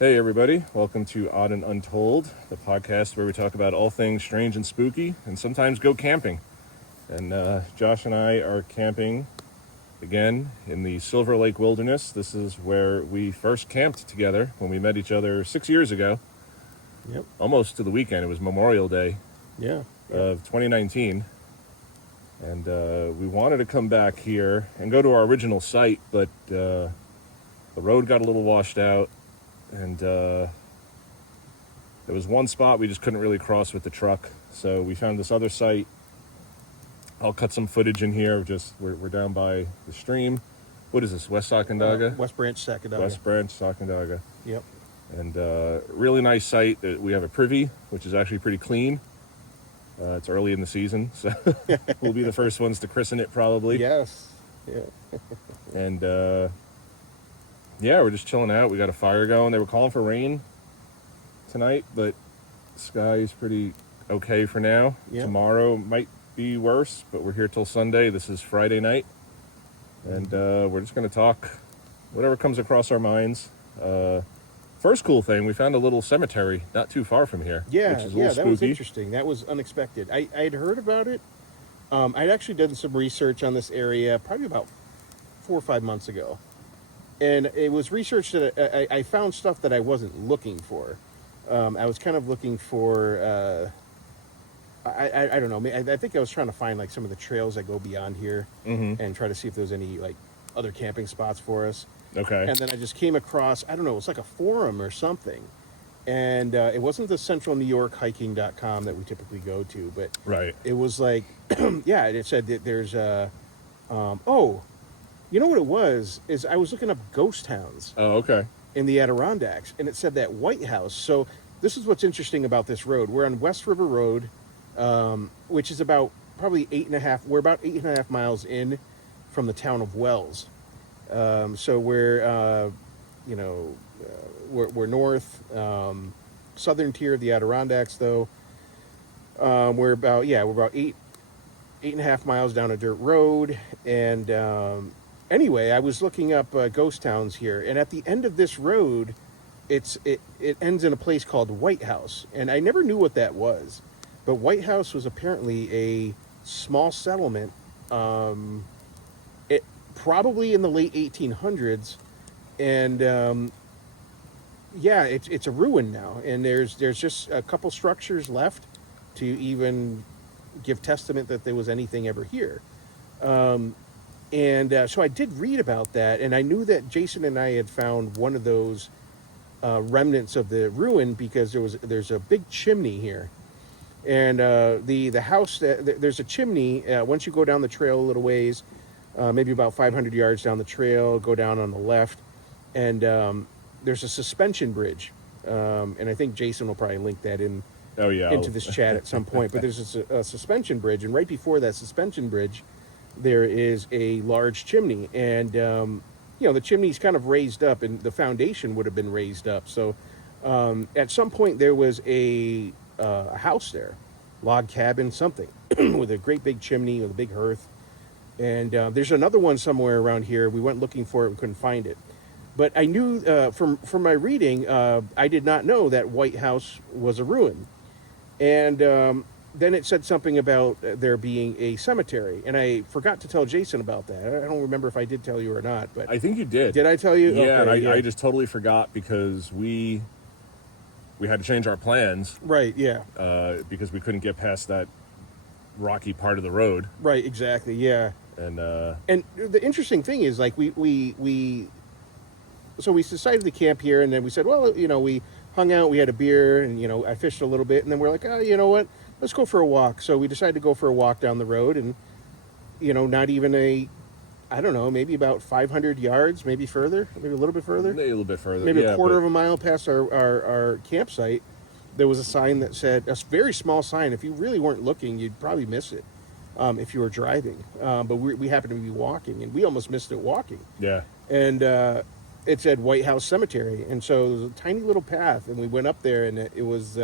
Hey everybody, welcome to Odd and Untold, the podcast where we talk about all things strange and spooky and sometimes go camping. And Josh and I are camping again in the Silver Lake Wilderness. This is where we first camped together when we met each other 6 years ago. Yep. Almost to the weekend. It was Memorial Day of 2019. And we wanted to come back here and go to our original site, but the road got a little washed out. And there was one spot we just couldn't really cross with the truck, so we found this other site. I'll cut some footage in here. We're down by the stream. What is this, West Sacandaga? West Branch, Sacandaga. West Branch, Sacandaga. Yep. And really nice site. We have a privy, which is actually pretty clean. It's early in the season, so we'll be the first ones to christen it probably. Yes. Yeah. And yeah, we're just chilling out. We got a fire going. They were calling for rain tonight, but the sky is pretty okay for now. Yep. Tomorrow might be worse, but we're here till Sunday. This is Friday night. And we're just going to talk whatever comes across our minds. First cool thing, we found a little cemetery not too far from here. Yeah, which is a little that was spooky. interesting. That was unexpected. I had heard about it. I'd actually done some research on this area probably about 4 or 5 months ago. And it was research that I found stuff that I wasn't looking for. I was kind of looking for, I don't know. I think I was trying to find like some of the trails that go beyond here and try to see if there was any like other camping spots for us. Okay. And then I just came across, I don't know, it was like a forum or something. And it wasn't the centralnewyorkhiking.com that we typically go to, but Right. it was like, yeah, it said that there's you know what it was, is I was looking up ghost towns Oh, okay. in the Adirondacks, and it said that Whitehouse. So this is what's interesting about this road. We're on West River Road, which is about probably 8.5 miles in from the town of Wells. So we're north, southern tier of the Adirondacks, though. We're about 8.5 miles down a dirt road, and anyway, I was looking up ghost towns here, and at the end of this road, it ends in a place called Whitehouse, and I never knew what that was, but Whitehouse was apparently a small settlement, it probably in the late 1800s, and it's a ruin now, and there's just a couple structures left to even give testament that there was anything ever here. So I did read about that, and I knew that Jason and I had found one of those remnants of the ruin because there's a big chimney here, and the house there's a chimney once you go down the trail a little ways, maybe about 500 yards down the trail, go down on the left, and there's a suspension bridge, and I think Jason will probably link that in. Oh, yeah. Into this chat at some point, but there's a suspension bridge, and right before that suspension bridge, there is a large chimney, and the chimney's kind of raised up, and the foundation would have been raised up. So at some point there was a house there, log cabin, something, with a great big chimney with a big hearth, and there's another one somewhere around here. We went looking for it, we couldn't find it. But I knew from my reading, I did not know that Whitehouse was a ruin. And then it said something about there being a cemetery, and I forgot to tell Jason about that. I don't remember if I did tell you or not, but I think you did. Did I tell you? Yeah, Okay, and I just totally forgot because we had to change our plans. Right. Yeah. Because we couldn't get past that rocky part of the road. Right. Exactly. Yeah. And the interesting thing is, like, we decided to camp here, and then we said, well, we hung out, we had a beer, and I fished a little bit, and then we're like, oh, you know what, let's go for a walk. So we decided to go for a walk down the road, and not even maybe about 500 yards, maybe further, maybe a little bit further, maybe a quarter of a mile past our campsite, there was a sign that said, a very small sign, if you really weren't looking, you'd probably miss it if you were driving, but we happened to be walking, and we almost missed it walking. Yeah. And it said Whitehouse Cemetery, and so it was a tiny little path, and we went up there, and it was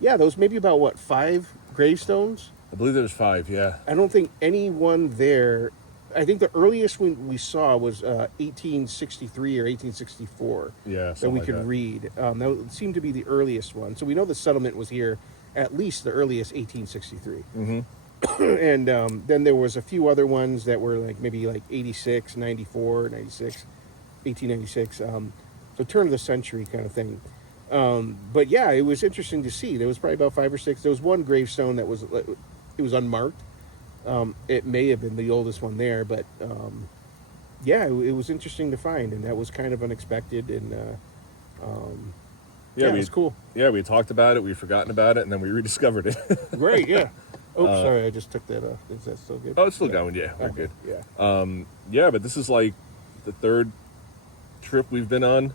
those maybe about 5 gravestones. I believe there was 5. Yeah. I don't think anyone there I think the earliest one we saw was 1863 or 1864. Yeah, that we something like could that. read. That seemed to be the earliest one. So we know the settlement was here at least the earliest 1863. And then there was a few other ones that were like maybe like 86, 94, 96, 1896. So turn of the century kind of thing. But yeah, it was interesting to see. There was probably about 5 or 6. There was one gravestone that was it was unmarked. It may have been the oldest one there, but yeah, it was interesting to find, and that was kind of unexpected, and yeah, it was cool. Yeah, we talked about it, we'd forgotten about it, and then we rediscovered it. Great, yeah. Oops, sorry, I just took that off. Is that still good? Oh, it's still going, yeah, we're good. Yeah. Yeah, but this is like the third trip we've been on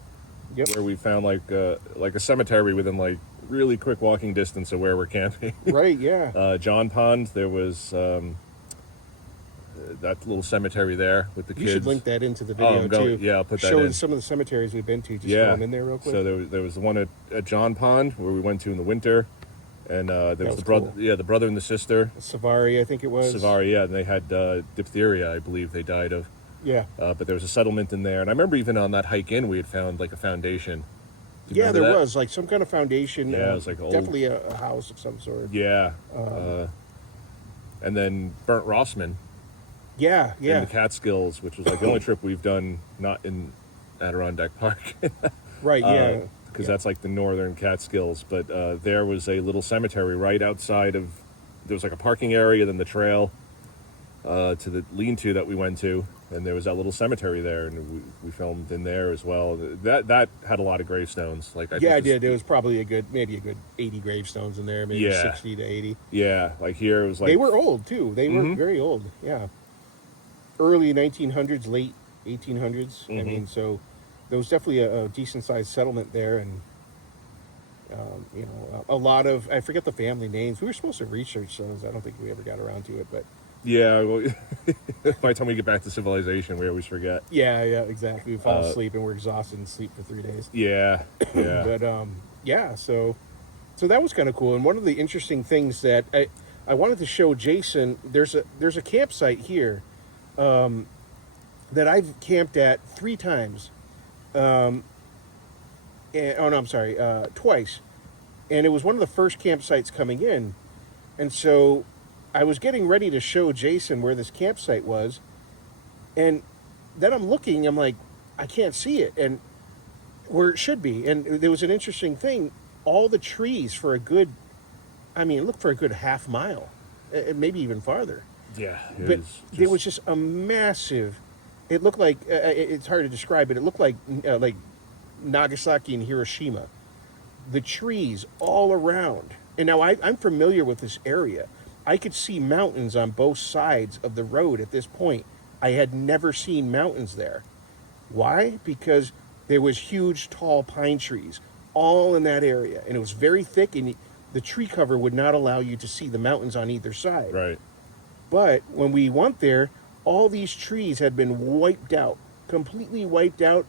Yep. where we found like a cemetery within like really quick walking distance of where we're camping. Right, yeah. John Pond, there was that little cemetery there with the You kids. should link that into the video, too. Yeah, I'll put that Showing in. some of the cemeteries we've been to. Just Yeah. throw them in there real quick. So there was the one at John Pond where we went to in the winter, and there was was the brother, cool. yeah, the brother and the sister. Savarie, I think it was. Savarie, yeah, and they had diphtheria, I believe they died of. Yeah. But there was a settlement in there, and I remember even on that hike in, we had found like a foundation. Do you Yeah, remember there that? was like some kind of foundation. Yeah, it was like old- definitely a house of some sort. Yeah. And then Burnt-Rossman Yeah, yeah. in the Catskills, which was like the only trip we've done not in Adirondack Park. Right, yeah. Because that's like the northern Catskills. But there was a little cemetery right outside of, there was like a parking area, then the trail to the lean-to that we went to, and there was that little cemetery there, and we filmed in there as well. That had a lot of gravestones. Like I Yeah, think I this- did. There was probably maybe a good 80 gravestones in there, maybe Yeah. 60 to 80. Yeah, like here it was like They were old, too. They were Mhm. very old, yeah. Early 1900s, late 1800s. I Mhm. mean, so there was definitely a decent-sized settlement there, and, you know, a lot of, I forget the family names. We were supposed to research those. I don't think we ever got around to it, but Yeah, well, by the time we get back to civilization, we always forget. yeah, exactly. We fall asleep and we're exhausted and sleep for 3 days. Yeah, yeah. But yeah, so that was kind of cool. And one of the interesting things that I wanted to show Jason, there's a campsite here that I've camped at 3 times. Twice. And it was one of the first campsites coming in. And so I was getting ready to show Jason where this campsite was. And then I'm looking, I'm like, I can't see it. And where it should be. And there was an interesting thing. All the trees for a good, look for a good half mile, maybe even farther. Yeah, But there was just a massive, it looked like, it's hard to describe it. It looked like Nagasaki and Hiroshima. The trees all around. And now I'm familiar with this area. I could see mountains on both sides of the road at this point. I had never seen mountains there. Why? Because there was huge, tall pine trees all in that area. And it was very thick, and the tree cover would not allow you to see the mountains on either side. right. But when we went there, all these trees had been wiped out, completely wiped out.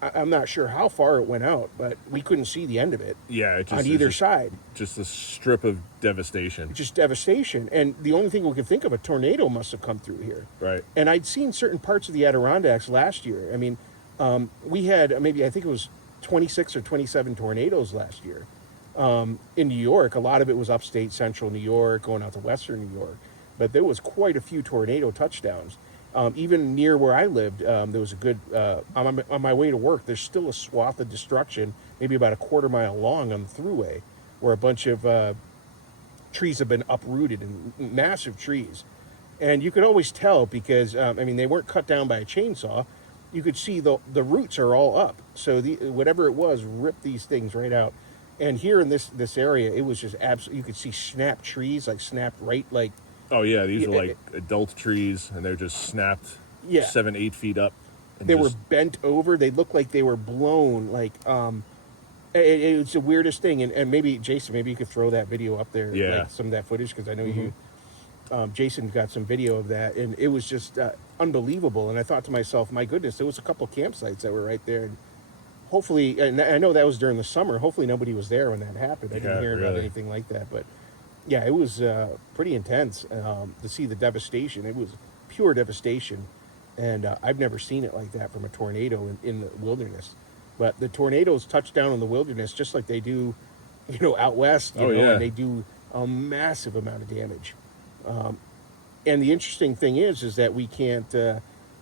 I'm not sure how far it went out, but we couldn't see the end of it Yeah, it just, on either just, side. just a strip of devastation. Just devastation. And the only thing we could think of, a tornado must have come through here. Right. And I'd seen certain parts of the Adirondacks last year. I mean, we had maybe, I think it was 26 or 27 tornadoes last year. In New York, a lot of it was upstate central New York, going out to western New York. But there was quite a few tornado touchdowns. Even near where I lived, there was a good, on my way to work, there's still a swath of destruction, maybe about a quarter mile long on the thruway, where a bunch of trees have been uprooted, and massive trees. And you could always tell because, they weren't cut down by a chainsaw. You could see the roots are all up. So whatever it was ripped these things right out. And here in this area, it was just absolutely, you could see snapped trees, like snapped right, like, Oh yeah, these are Yeah, like adult trees, and they're just snapped Yeah. 7-8 feet up. And they were just- bent over. They looked like they were blown. Like, it was the weirdest thing. And maybe, Jason, maybe you could throw that video up there, Yeah. like some of that footage, because I know you, Jason got some video of that, and it was just unbelievable. And I thought to myself, my goodness, there was a couple campsites that were right there. And hopefully, and I know that was during the summer, hopefully nobody was there when that happened. I didn't Yeah, hear about really. anything like that. But yeah, it was pretty intense to see the devastation. It was pure devastation. And I've never seen it like that from a tornado in the wilderness. But the tornadoes touch down in the wilderness just like they do, out west, and they do a massive amount of damage. And the interesting thing is that we can't,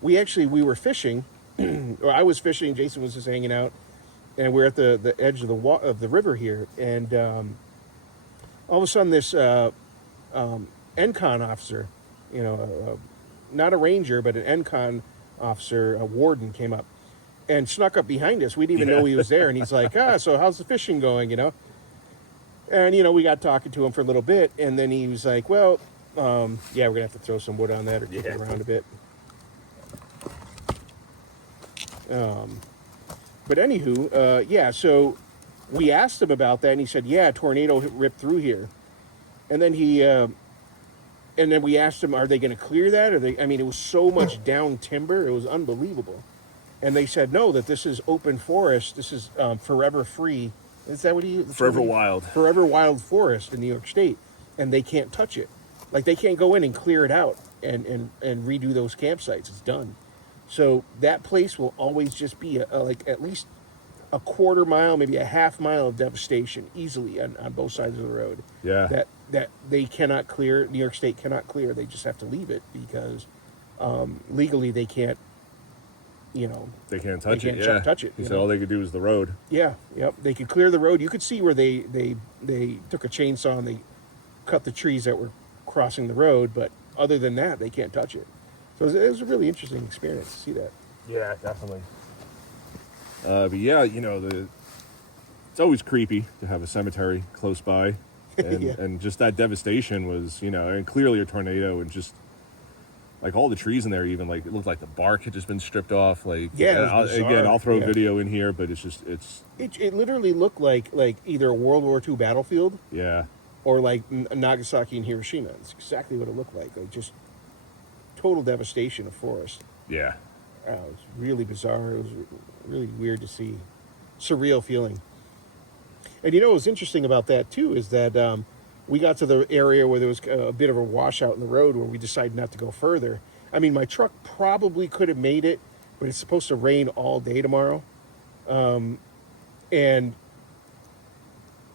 we were fishing, or I was fishing, Jason was just hanging out, and we're at the edge of the river here, and all of a sudden this NCON officer, not a ranger, but an NCON officer, a warden, came up and snuck up behind us. We didn't even know he was there, and he's like, so how's the fishing going, And, we got talking to him for a little bit, and then he was like, well, we're going to have to throw some wood on that or kick it around a bit. But anywho, so we asked him about that, and he said, a tornado ripped through here. And then and then we asked him, are they going to clear that? It was so much down timber, it was unbelievable. And they said, no, that this is open forest. This is forever free. Is that what he... Forever wild. Forever wild forest in New York State. And they can't touch it. Like, they can't go in and clear it out and redo those campsites. It's done. So that place will always just be at least a quarter mile, maybe a half mile of devastation easily on both sides of the road. Yeah. That they cannot clear. New York State cannot clear. They just have to leave it because legally they can't. They can't touch it. Touch it. He said all they could do was the road. Yeah. Yep. They could clear the road. You could see where they took a chainsaw and they cut the trees that were crossing the road, but other than that, they can't touch it. So it was a really interesting experience to see that. Yeah, definitely. But yeah, it's always creepy to have a cemetery close by, and, and just that devastation was, and clearly a tornado, and just like all the trees in there, even like it looked like the bark had just been stripped off. Like, I'll throw a video in here, but it literally looked like either a World War II battlefield, or like Nagasaki and Hiroshima. It's exactly what it looked like just total devastation of forest. Yeah. It was really bizarre. It was really weird to see. Surreal feeling. And what was interesting about that, too, is that we got to the area where there was a bit of a washout in the road where we decided not to go further. My truck probably could have made it, but it's supposed to rain all day tomorrow. And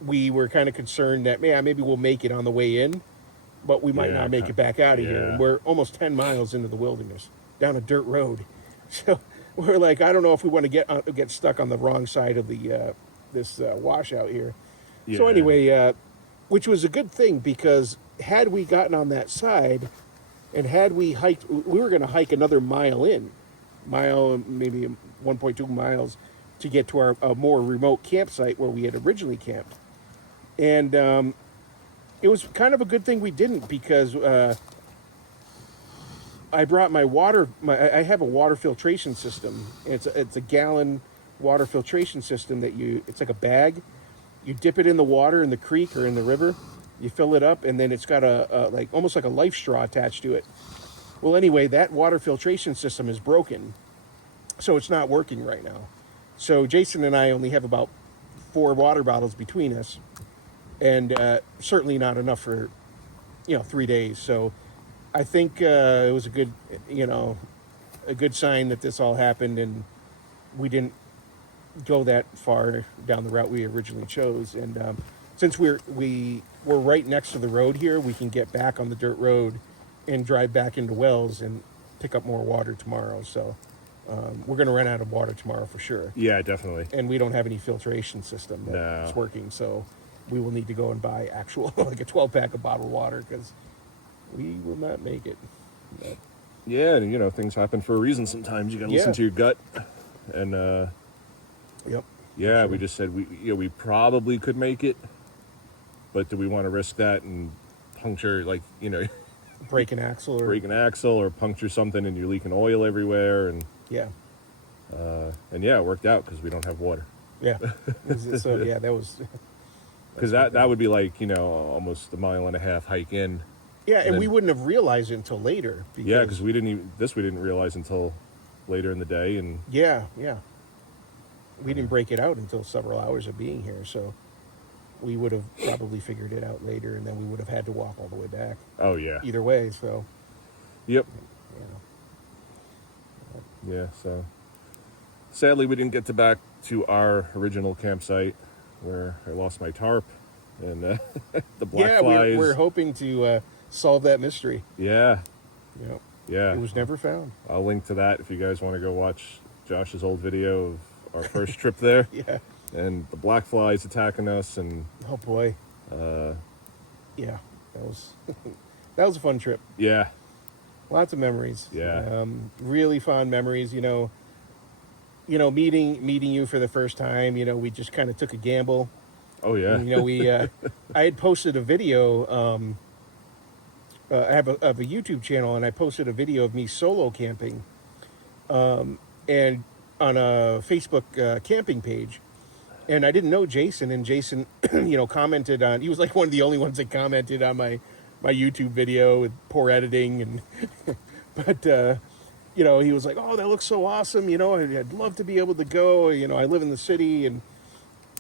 we were kind of concerned that, maybe we'll make it on the way in, but we might not make it back out of here. And we're almost 10 miles into the wilderness, down a dirt road. So we're like, I don't know if we want to get stuck on the wrong side of the this washout here. Yeah. So anyway, which was a good thing, because had we gotten on that side and had we hiked, we were going to hike another maybe 1.2 miles to get to our more remote campsite where we had originally camped. And it was kind of a good thing we didn't, because I brought my water. I have a water filtration system. It's a gallon water filtration system that it's like a bag. You dip it in the water in the creek or in the river. You fill it up, and then it's got almost like a life straw attached to it. Well, anyway, that water filtration system is broken, so it's not working right now. So Jason and I only have about 4 water bottles between us, and certainly not enough for 3 days. So I think it was a good sign that this all happened, and we didn't go that far down the route we originally chose. And since we're right next to the road here, we can get back on the dirt road and drive back into Wells and pick up more water tomorrow. So we're going to run out of water tomorrow for sure. Yeah, definitely. And we don't have any filtration system that's working, so we will need to go and buy actual like a 12-pack of bottled water, because we will not make it. But, yeah, and things happen for a reason sometimes. You got to listen to your gut. And yep. Yeah, sure. We just said we probably could make it, but do we want to risk that and puncture, break an axle or puncture something and you're leaking oil everywhere? And it worked out because we don't have water. Yeah. So that was because that would be almost a 1.5 mile hike in. Yeah, and we wouldn't have realized it until later. Because we didn't realize until later in the day. And we didn't break it out until several hours of being here, so we would have probably figured it out later, and then we would have had to walk all the way back. Oh, yeah. Either way, so. Yep. Yeah. Yeah, so sadly we didn't get back to our original campsite where I lost my tarp and the black Yeah, flies. we're hoping to solve that mystery. Yeah. Yeah. Yeah. It was never found. I'll link to that if you guys want to go watch Josh's old video of our first trip there. Yeah. And the black flies attacking us and Oh boy. Yeah, that was that was a fun trip. yeah. Lots of memories. Yeah. Really fond memories. Meeting you for the first time. We just kind of took a gamble. Oh yeah. And, we I had posted a video. I have a YouTube channel, and I posted a video of me solo camping, and on a Facebook camping page. And I didn't know Jason, and Jason, commented on. He was like one of the only ones that commented on my YouTube video with poor editing, and but he was like, "Oh, that looks so awesome! I'd love to be able to go. I live in the city, and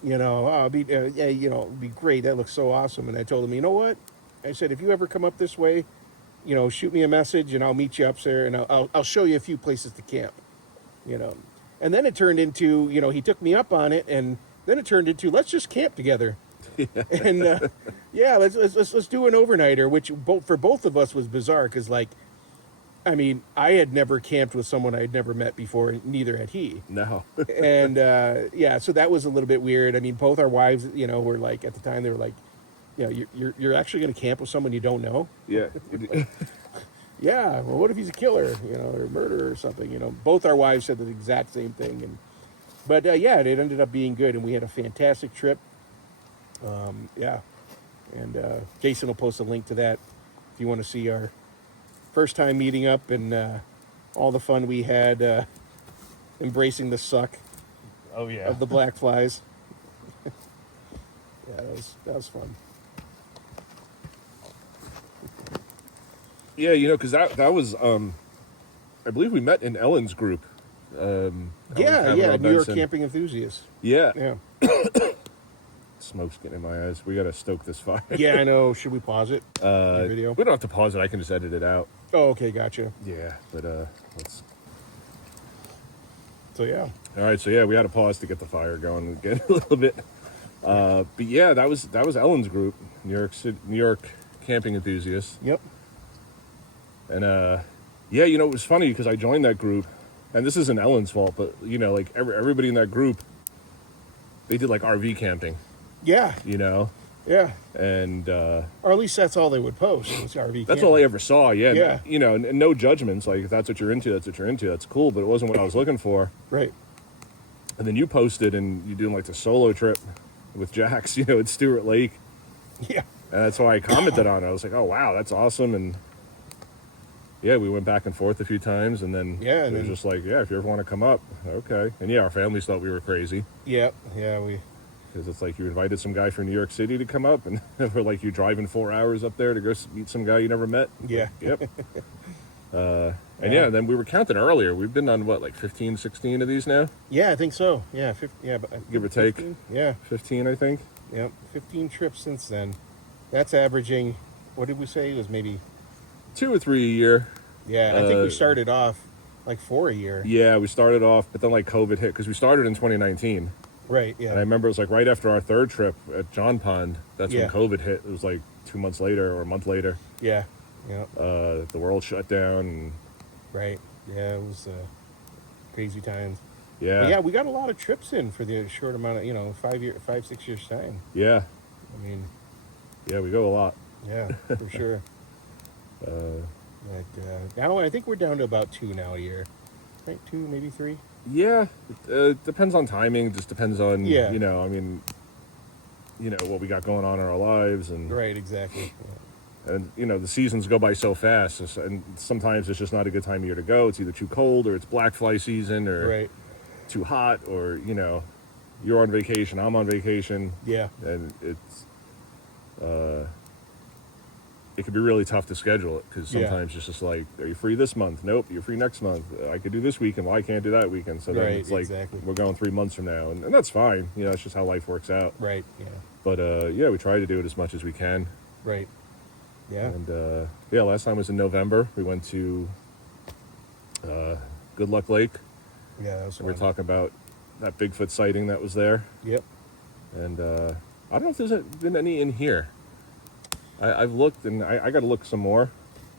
it'd be great. That looks so awesome." And I told him, "You know what?" I said, "If you ever come up this way, shoot me a message, and I'll meet you up there, and I'll show you a few places to camp." And then it turned into, he took me up on it, and then it turned into, let's just camp together. And let's do an overnighter, which for both of us was bizarre because, I had never camped with someone I had never met before, and neither had he. No. And so that was a little bit weird. I mean, both our wives, were like, at the time, they were like, you're actually going to camp with someone you don't know? Yeah. Yeah, well, what if he's a killer, or a murderer or something? Both our wives said the exact same thing, but it ended up being good, and we had a fantastic trip. And Jason will post a link to that if you want to see our first time meeting up and all the fun we had embracing the suck. Oh yeah. Of the black flies. Yeah, that was fun. Yeah, because that was, I believe we met in Ellen's group. New York camping enthusiasts. Yeah. Yeah. Smoke's getting in my eyes. We got to stoke this fire. Yeah, I know. Should we pause it? Your video? We don't have to pause it. I can just edit it out. Oh, okay, gotcha. Yeah, but let's. So yeah. All right, so yeah, we had to pause to get the fire going again a little bit. But yeah, that was Ellen's group, New York camping enthusiasts. Yep. And it was funny because I joined that group, and this isn't Ellen's fault, but everybody in that group, they did like RV camping. Yeah. Yeah. And or at least that's all they would post. Was RV camping. That's all I ever saw. Yeah. Yeah. And no judgments. Like if that's what you're into, that's what you're into. That's cool, but it wasn't what I was looking for. Right. And then you posted, and you doing like the solo trip with Jax, at Stewart Lake. Yeah. And that's why I commented on it. I was like, oh wow, that's awesome. And yeah, we went back and forth a few times, and then it was just like, yeah, if you ever want to come up, okay. And yeah, our families thought we were crazy. Yeah, because it's like you invited some guy from New York City to come up, and we're like, you driving 4 hours up there to go meet some guy you never met. Yeah. Yep. And then we were counting earlier. We've been on what, like 15, 16 of these now? Yeah, I think so. Yeah, give or take. 15? Yeah, 15, I think. Yep, 15 trips since then. That's averaging. What did we say? It was maybe 2 or 3 a year. Yeah, I think we started off like 4 a year. Yeah, we started off, but then like COVID hit because we started in 2019. Right. Yeah. And I remember it was like right after our third trip at John Pond. That's when COVID hit. It was like 2 months later or a month later. Yeah. Yeah. The world shut down. And right. Yeah, it was crazy times. Yeah. But yeah, we got a lot of trips in for the short amount of 5, 6 years time. Yeah. I mean. Yeah, we go a lot. Yeah, for sure. Now I think we're down to about 2 now a year. Right, 2, maybe 3. Yeah, depends on timing. Just depends on what we got going on in our lives, and right, exactly. Yeah. And the seasons go by so fast, and sometimes it's just not a good time of year to go. It's either too cold, or it's black fly season, or too hot, or you're on vacation, I'm on vacation. Yeah, and it's it can be really tough to schedule it because sometimes it's just like, are you free this month? Nope, you're free next month. I could do this weekend. Well, I can't do that weekend. So then it's like we're going 3 months from now, and that's fine. It's just how life works out. Right. Yeah. But we try to do it as much as we can. Right. Yeah. And last time was in November. We went to Good Luck Lake. Yeah, that was We're fun. talking about that Bigfoot sighting that was there. Yep. And I don't know if there's been any in here. I've looked, and I got to look some more.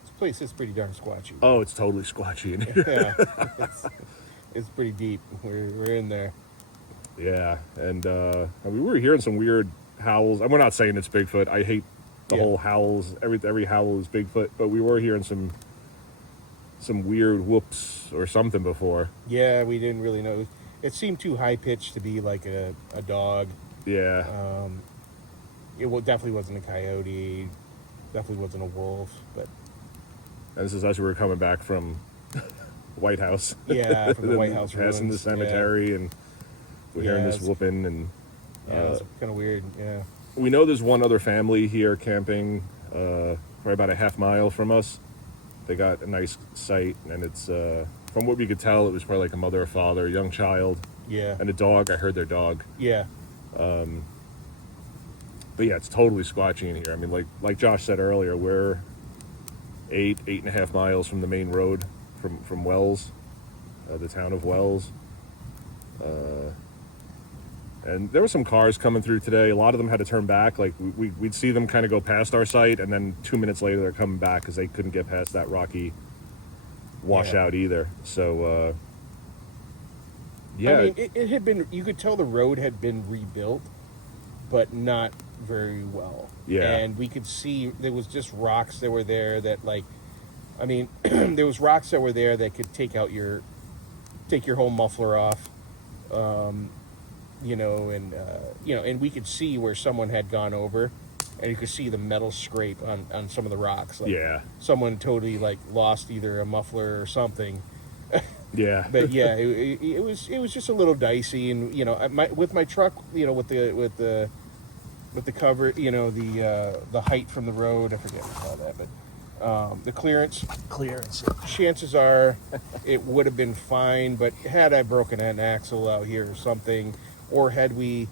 This place is pretty darn squatchy. Oh, it's totally squatchy in here. Yeah. It's pretty deep. We're in there. Yeah, and we were hearing some weird howls. And we're not saying it's Bigfoot. I hate the whole howls. Every howl is Bigfoot, but we were hearing some weird whoops or something before. Yeah, we didn't really know. It seemed too high pitched to be like a dog. Yeah. It definitely wasn't a coyote. Definitely wasn't a wolf. But And this is as we were coming back from Whitehouse. yeah, from the Whitehouse passing ruins. the cemetery, and we're hearing this whooping, and yeah, it's kind of weird. Yeah. we know there's one other family here camping, probably about a half mile from us. They got a nice site, and it's from what we could tell, it was probably like a mother, a father, a young child, Yeah. and a dog. I heard their dog. Yeah. But yeah, it's totally squatchy in here. I mean, like Josh said earlier, we're 8.5 miles from the main road from Wells, the town of Wells. And there were some cars coming through today. A lot of them had to turn back. Like we'd see them kind of go past our site, and then 2 minutes later they're coming back because they couldn't get past that rocky washout either. So yeah, I mean, it had been. You could tell the road had been rebuilt, but not very well. Yeah. And we could see there was just rocks that were there that, like, I mean, there was rocks that were there that could take your whole muffler off. And we could see where someone had gone over, and you could see the metal scrape on some of the rocks. Like, yeah, someone totally like lost either a muffler or something. yeah. But yeah, it was just a little dicey, and with my truck, with the cover, the height from the road, I forget what you call that, but the clearance. Chances are, it would have been fine. But had I broken an axle out here or something, or had we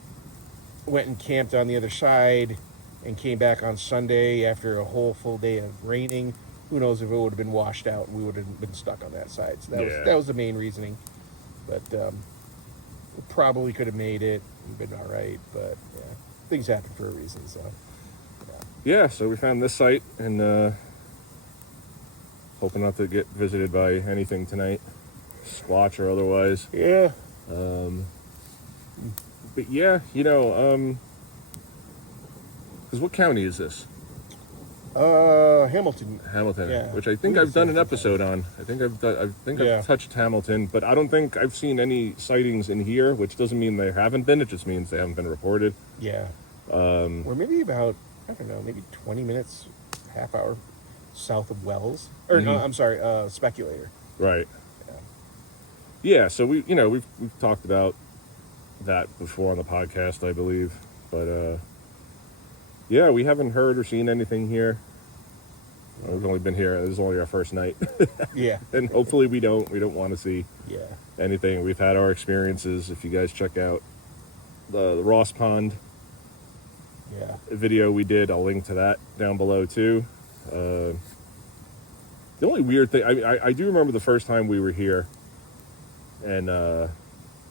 went and camped on the other side and came back on Sunday after a whole full day of raining, who knows if it would have been washed out and we would have been stuck on that side. So that was the main reasoning. But we probably could have made it and been all right. But yeah, things happen for a reason. So Yeah, so we found this site, and hoping not to get visited by anything tonight, squatch or otherwise. yeah. But yeah, because what county is this? Hamilton. Hamilton, Yeah. which I think I've done an episode on. I think I've touched Hamilton, but I don't think I've seen any sightings in here, which doesn't mean they haven't been. It just means they haven't been reported. Yeah. Or maybe about, I don't know, maybe 20 minutes, half hour south of Wells. Or no, I'm sorry, Speculator. Right. Yeah. So we've talked about that before on the podcast, I believe, but yeah, we haven't heard or seen anything here. We've only been here. This is only our first night. Yeah. And hopefully we don't want to see Yeah. anything. We've had our experiences. If you guys check out the Ross Pond Yeah. video we did, I'll link to that down below too. The only weird thing, I do remember the first time we were here, and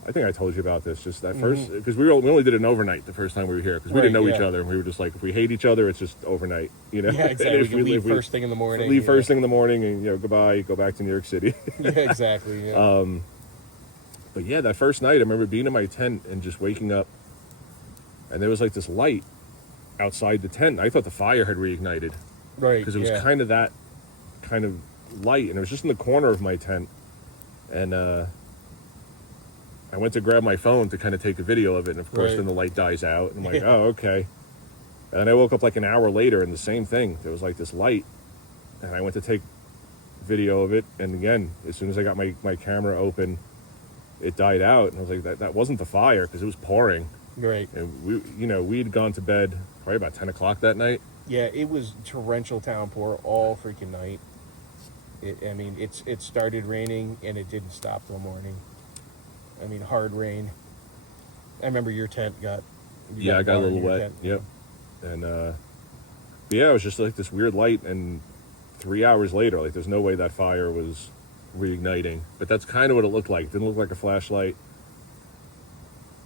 I think I told you about this, just that first, because we only did an overnight the first time we were here, because we didn't know each other, and we were just like, if we hate each other, it's just overnight, Yeah, exactly. We can leave first thing in the morning. Leave first thing in the morning, and goodbye, go back to New York City. Yeah, exactly. Yeah. But yeah, that first night, I remember being in my tent and just waking up, and there was like this light outside the tent. I thought the fire had reignited, Right. because it was kind of that kind of light, and it was just in the corner of my tent, and I went to grab my phone to kind of take a video of it, and of course then the light dies out, and I'm like, oh, okay. And then I woke up like an hour later, and the same thing. There was like this light, and I went to take video of it, and again, as soon as I got my camera open, it died out, and I was like, that wasn't the fire, because it was pouring. Right. And we'd gone to bed probably about 10 o'clock that night. Yeah, it was torrential downpour all freaking night. It started raining, and it didn't stop till morning. I mean, hard rain. I remember your tent got... I got a little wet. Tent. Yep. And, yeah, it was just like this weird light, and 3 hours later, like, there's no way that fire was reigniting. But that's kind of what it looked like. It didn't look like a flashlight.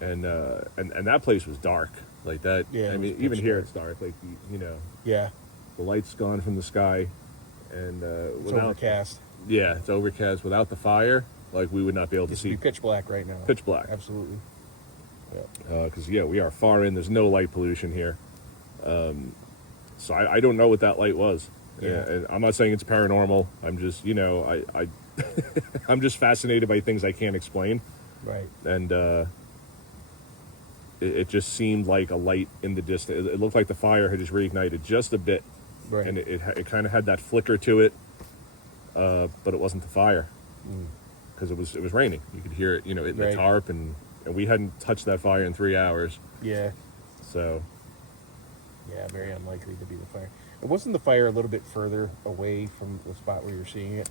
And that place was dark like that. Yeah, I mean, even here it's dark. Like you know, yeah, the light's gone from the sky, and it's overcast. Yeah, it's overcast. Without the fire, like we would not be able to see. It'd be pitch black right now. Pitch black, absolutely. Because we are far in. There's no light pollution here, so I don't know what that light was. Yeah, and I'm not saying it's paranormal. I'm just I I'm just fascinated by things I can't explain. Right. And it just seemed like a light in the distance. It looked like the fire had just reignited just a bit, right. And it kind of had that flicker to it, but it wasn't the fire because it was raining. You could hear it, in the tarp, and we hadn't touched that fire in 3 hours. Yeah. So. Yeah, very unlikely to be the fire. And wasn't the fire a little bit further away from the spot where you're seeing it?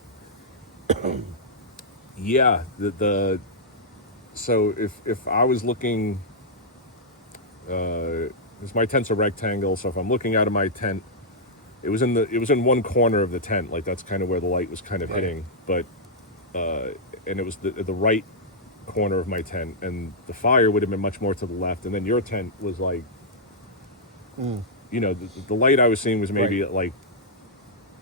Yeah. So if I was looking. My tent's a rectangle, so if I'm looking out of my tent, it was in one corner of the tent, like that's kind of where the light was kind of hitting, but and it was the right corner of my tent, and the fire would have been much more to the left, and then your tent was like, the light I was seeing was maybe at like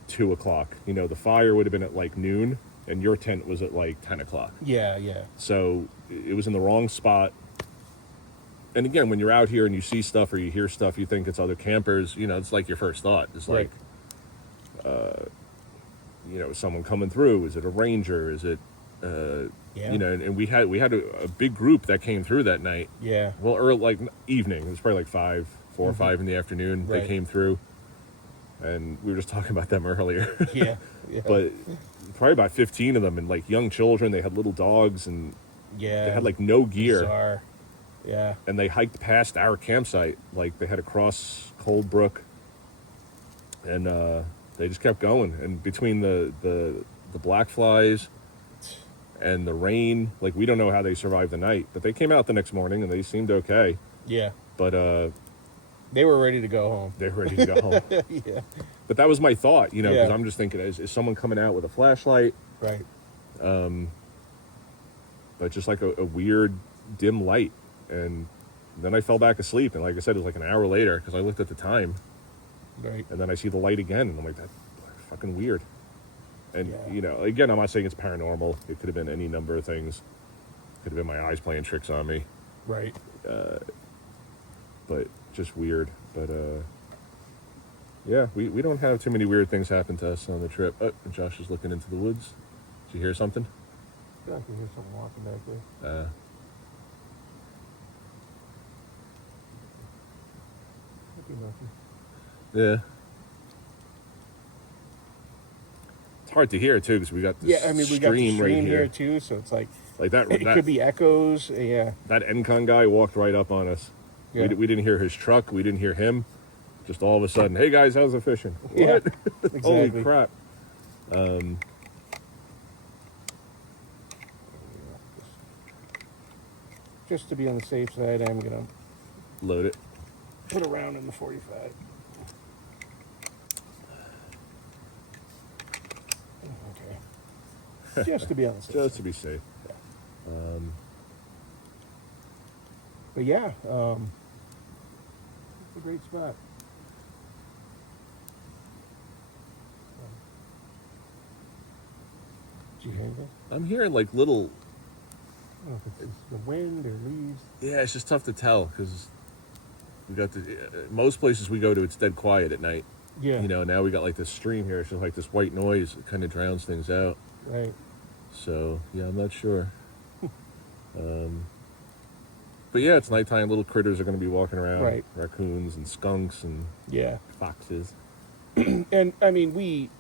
2 o'clock. The fire would have been at like noon, and your tent was at like 10 o'clock. Yeah. So it was in the wrong spot. And again, when you're out here and you see stuff or you hear stuff, you think it's other campers. It's like your first thought. It's like, is someone coming through? Is it a ranger? Is it, And we had a big group that came through that night. Yeah. Well, early, like evening. It was probably like 4 or 5 in the afternoon. They came through, and we were just talking about them earlier. Yeah. But probably about 15 of them, and like young children. They had little dogs, and they had like no gear. Bizarre. Yeah. And they hiked past our campsite. Like they had to cross Cold Brook, and they just kept going. And between the black flies and the rain, like we don't know how they survived the night. But they came out the next morning and they seemed okay. Yeah. But they were ready to go home. They were ready to go home. Yeah. But that was my thought, because I'm just thinking, is someone coming out with a flashlight? Right. But just like a weird dim light. And then I fell back asleep, and like I said, it was like an hour later because I looked at the time. Right. And then I see the light again, and I'm like, that's fucking weird. And, again, I'm not saying it's paranormal. It could have been any number of things. Could have been my eyes playing tricks on me. Right. But just weird. But, yeah, we don't have too many weird things happen to us on the trip. Oh, Josh is looking into the woods. Did you hear something? Yeah, I can hear someone walking back there. Yeah. It's hard to hear too because we got this we got the stream right here too, so it's like that. It could be echoes. Yeah. That Encon guy walked right up on us. Yeah. We didn't hear his truck. We didn't hear him. Just all of a sudden, hey guys, how's the fishing? Yeah. What? Exactly. Holy crap. Just to be on the safe side, I'm gonna load it. Put a round in the 45. Okay. Just to be on the safe side. Just to be safe. Yeah. But yeah, it's a great spot. Did you hear anything? I'm hearing like little. I don't know if it's the wind or leaves. Yeah, it's just tough to tell because we got most places we go to, it's dead quiet at night. Yeah. Now we got like this stream here. It's just like this white noise. It kind of drowns things out. Right. So, yeah, I'm not sure. But yeah, it's nighttime. Little critters are going to be walking around. Right. Raccoons and skunks and foxes. And, I mean, we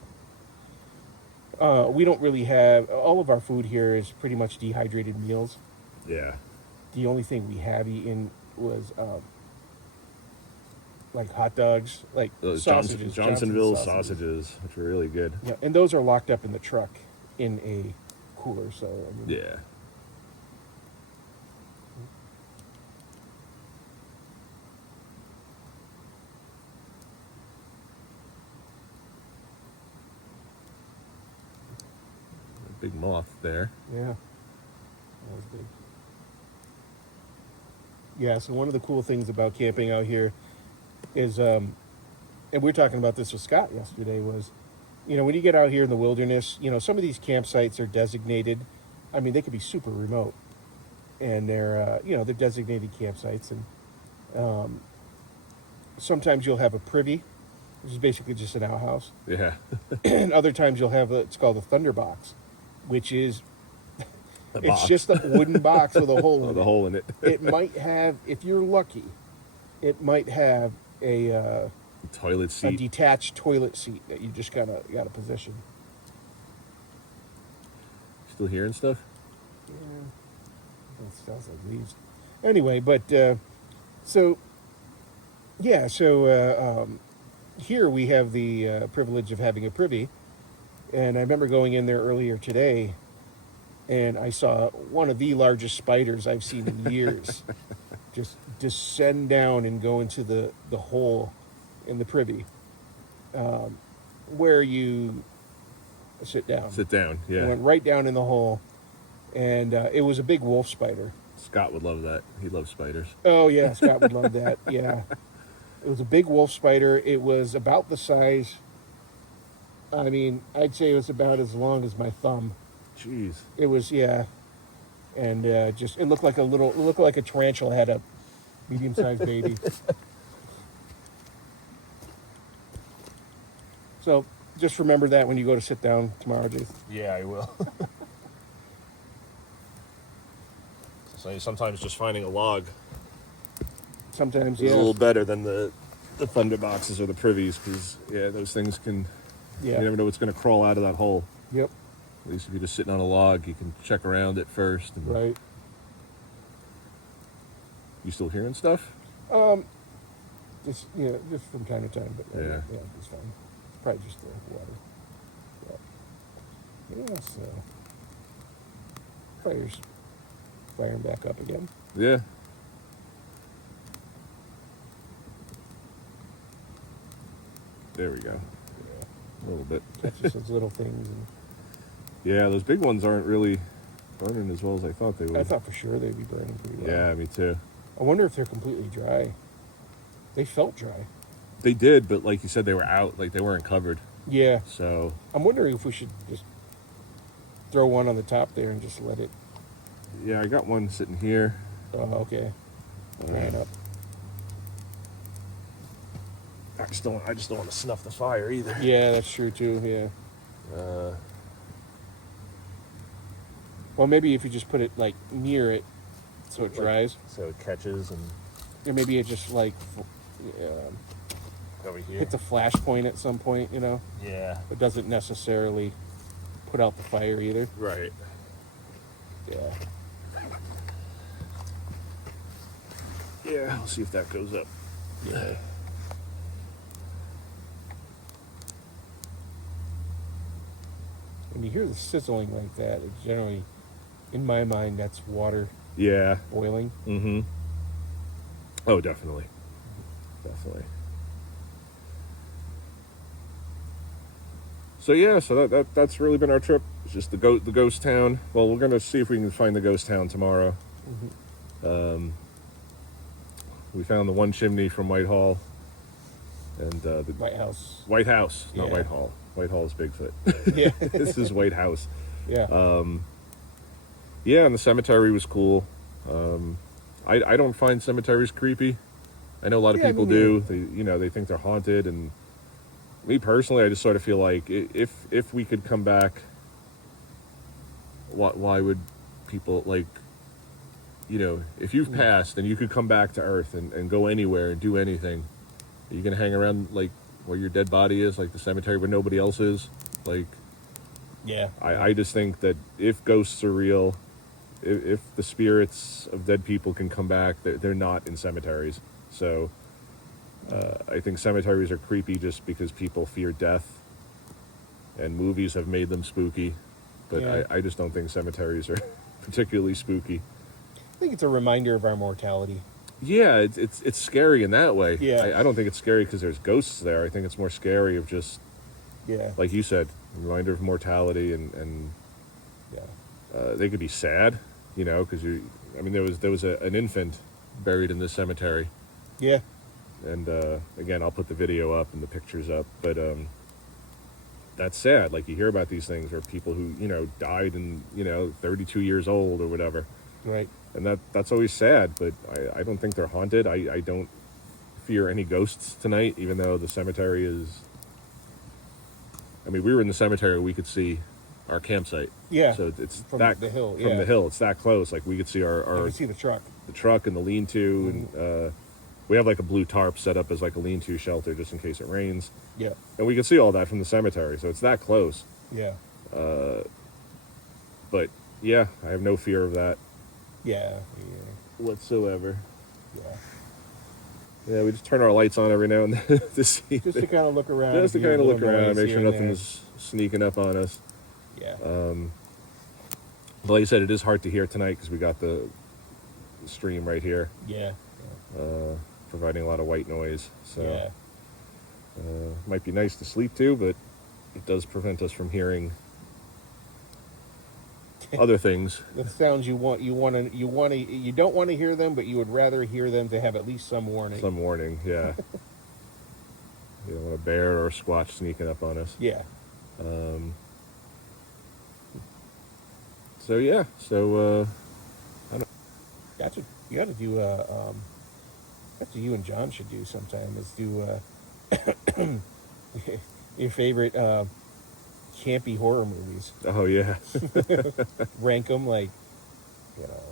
don't really have... All of our food here is pretty much dehydrated meals. Yeah. The only thing we have eaten was... like hot dogs, like sausages. Johnsonville sausages, which are really good. Yeah, and those are locked up in the truck in a cooler, so... I mean, yeah. Big moth there. Yeah. That was big. Yeah, so one of the cool things about camping out here is, and we were talking about this with Scott yesterday, was, when you get out here in the wilderness, some of these campsites are designated. I mean, they could be super remote, and they're designated campsites, and sometimes you'll have a privy, which is basically just an outhouse. Yeah. And other times you'll have it's called a thunderbox, which is It's just a wooden box with a hole in it. With a hole in it. It might have, if you're lucky, it might have a toilet seat. A detached toilet seat that you just kind of got to position. Still hearing stuff? Yeah. That sounds like leaves. Anyway, but here we have the privilege of having a privy. And I remember going in there earlier today, and I saw one of the largest spiders I've seen in years just descend down and go into the hole in the privy where you sit down. Sit down, yeah. It went right down in the hole, and it was a big wolf spider. Scott would love that. He loves spiders. Oh, yeah, Scott would love that, yeah. It was a big wolf spider. It was about the size, I'd say it was about as long as my thumb. Jeez. It was, yeah. And it looked like a tarantula had a medium-sized baby. So just remember that when you go to sit down tomorrow, Jason. Yeah, I will. So sometimes just finding a log Sometimes, is yeah. a little better than the thunder boxes or the privies, because, those things can, you never know what's going to crawl out of that hole. Yep. At least if you're just sitting on a log, you can check around it first. And Right. You still hearing stuff? Just from time to time, but Yeah. it's fine. It's probably just the water. Yeah, so fire's firing back up again. Yeah. There we go. Yeah. A little bit. Catches those little things. And Yeah, those big ones aren't really burning as well as I thought they would. I thought for sure they'd be burning pretty well. Yeah, me too. I wonder if they're completely dry. They felt dry. They did, but like you said, they were out. Like they weren't covered. Yeah. So I'm wondering if we should just throw one on the top there and just let it. yeah, I got one sitting here. Oh, okay. Ran up. I just don't want to snuff the fire either. Yeah, that's true too. Yeah. Well, maybe if you just put it like near it, so it dries, So it catches and or maybe it just like over here. hits a flash point at some point. Yeah. It doesn't necessarily put out the fire either. Right. Yeah. Yeah. I'll see if that goes up. Yeah. When you hear the sizzling like that, it's generally, in my mind, that's water Yeah. boiling. Mm-hmm. Oh, definitely. Definitely. So yeah, so that's really been our trip. It's just the ghost town. Well, we're gonna see if we can find the ghost town tomorrow. Mm-hmm. We found the one chimney from Whitehall, and the Whitehouse. Whitehouse, not Yeah. Whitehall. Whitehall is Bigfoot. Yeah. This is Whitehouse. Yeah. Yeah, and the cemetery was cool. I don't find cemeteries creepy. I know a lot of people do. They think they're haunted, and me personally, I just sort of feel like if we could come back, why would people if you've passed and you could come back to Earth and go anywhere and do anything, are you gonna hang around like where your dead body is, like the cemetery where nobody else is? Like, Yeah. I just think that if ghosts are real, if the spirits of dead people can come back, they're not in cemeteries. So I think cemeteries are creepy just because people fear death, and movies have made them spooky. But Yeah. I just don't think cemeteries are particularly spooky. I think it's a reminder of our mortality. Yeah, it's scary in that way. Yeah. I don't think it's scary because there's ghosts there. I think it's more scary of just, Yeah. like you said, a reminder of mortality and Yeah. They could be sad, you know, because there was an infant buried in this cemetery. Yeah. And again, I'll put the video up and the pictures up, but that's sad. Like, you hear about these things where people who, you know, died in, you know, 32 years old or whatever. Right. And that's always sad, but I don't think they're haunted. I don't fear any ghosts tonight, even though the cemetery is... I mean, we were in the cemetery, we could see our campsite. Yeah. So it's from that... the hill. From the hill, it's that close. Like, we could see our you can see the truck. The truck and the lean-to, and we have like a blue tarp set up as like a lean-to shelter just in case it rains. Yeah. And we can see all that from the cemetery, so it's that close. Yeah. But yeah, I have no fear of that. Yeah. Whatsoever. Yeah. Yeah, we just turn our lights on every now and then to see. Just to kind of look around. Just to kind of look around, make sure nothing nothing's sneaking up on us. Yeah. But like I said, it is hard to hear tonight because we got the stream right here. Yeah. Providing a lot of white noise. So Yeah. Might be nice to sleep to, but it does prevent us from hearing other things. The sounds you don't want to hear them, but you would rather hear them to have at least some warning. Some warning, yeah. You don't want a bear or a squatch sneaking up on us. Yeah. So yeah, so I don't. Gotcha. You got to do that's what you and John should do sometime. Is do your favorite campy horror movies. Oh yeah. Rank them like, you know,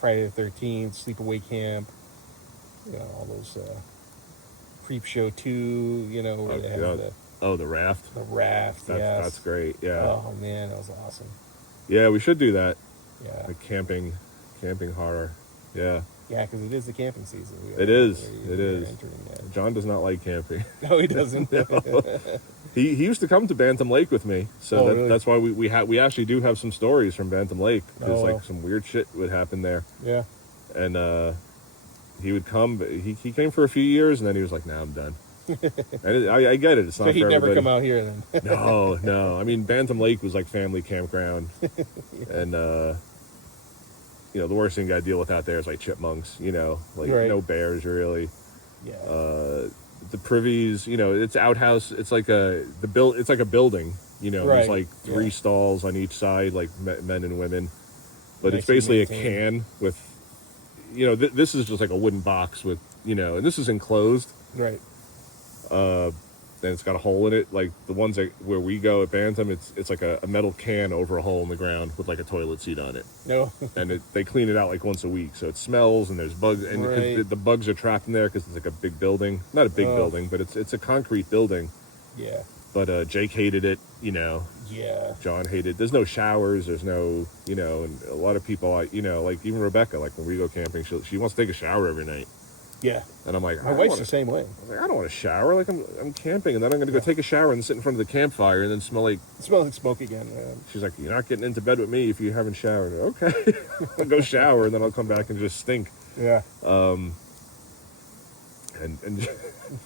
Friday the 13th, Sleepaway Camp, you know, all those Creep Show 2, you know, where they have the raft. The raft, yes. That's great. Yeah. Oh man, that was awesome. Yeah, we should do that. Yeah. Like camping horror. Yeah. Yeah, because it is the camping season. It is. John does not like camping. No, he doesn't. No. He used to come to Bantam Lake with me, so really? that's why we actually do have some stories from Bantam Lake. Because like some weird shit would happen there. Yeah. And he would come, but he came for a few years, and then he was like, "Nah, I'm done." And I get it. It's not. So he'd for never everybody. come out here then. No. I mean, Bantam Lake was like family campground, and you know, the worst thing you got to deal with out there is like chipmunks. You know, like no bears really. Yeah. The privies, you know, it's outhouse. It's like it's like a building. You know, there's like 3 stalls on each side, like men and women. But it's basically a can with, you know, this is just like a wooden box with, you know, and this is enclosed. Right. And it's got a hole in it. Like the ones where we go at Bantam, it's like a metal can over a hole in the ground with like a toilet seat on it. No. And they clean it out like once a week, so it smells and there's bugs, and the bugs are trapped in there because it's like a big building. Not a big building, but it's a concrete building. Yeah. But Jake hated it, you know. Yeah. John hated. There's no showers. There's no, you know, and a lot of people, you know, like even Rebecca, like when we go camping, she wants to take a shower every night. Yeah. And I'm like, my wife's the same way. I was like, I don't want to shower. Like I'm camping, and then I'm going to go take a shower and sit in front of the campfire, and then smell like smoke again. Man. She's like, you're not getting into bed with me if you haven't showered. Okay, I'll go shower, and then I'll come back and just stink. Yeah. And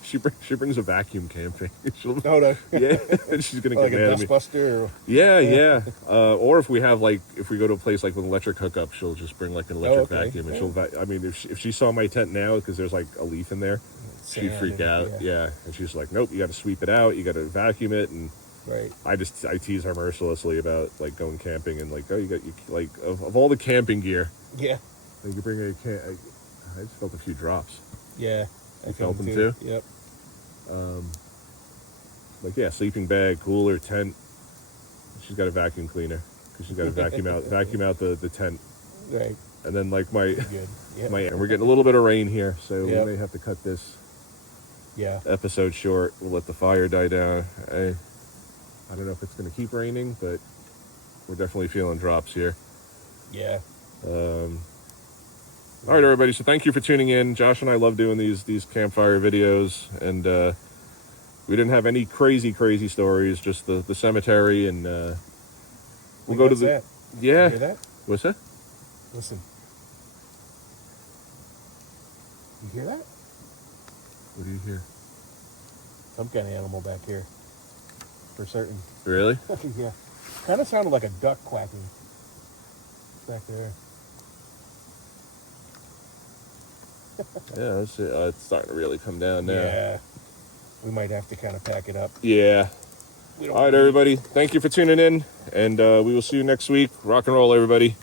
she brings a vacuum camping. Yeah, and she's gonna like get mad at me. Dustbuster. Yeah. Or if we go to a place like with an electric hookup, she'll just bring like an electric vacuum, and she'll. I mean, if she saw my tent now because there's like a leaf in there, she'd freak out. Yeah, and she's like, nope, you got to sweep it out, you got to vacuum it, and right. I tease her mercilessly about like going camping and like, oh, you like of all the camping gear. Yeah. Like you bring I just felt a few drops. Yeah. You felt them too? Yep. Like sleeping bag, cooler, tent. She's got a vacuum cleaner because she's got to vacuum out the tent. Right. And then like and we're getting a little bit of rain here, so we may have to cut this episode short. We'll let the fire die down. I don't know if it's going to keep raining, but we're definitely feeling drops here. Yeah. All right, everybody. So thank you for tuning in. Josh and I love doing these campfire videos, and we didn't have any crazy stories. Just the cemetery, and we'll go to the. That? Yeah. You hear that? What's that? Listen. You hear that? What do you hear? Some kind of animal back here. For certain. Really? Yeah. Kind of sounded like a duck quacking back there. Yeah, it's starting to really come down now. Yeah. We might have to kind of pack it up. Yeah. All right, everybody. Thank you for tuning in, and we will see you next week. Rock and roll, everybody.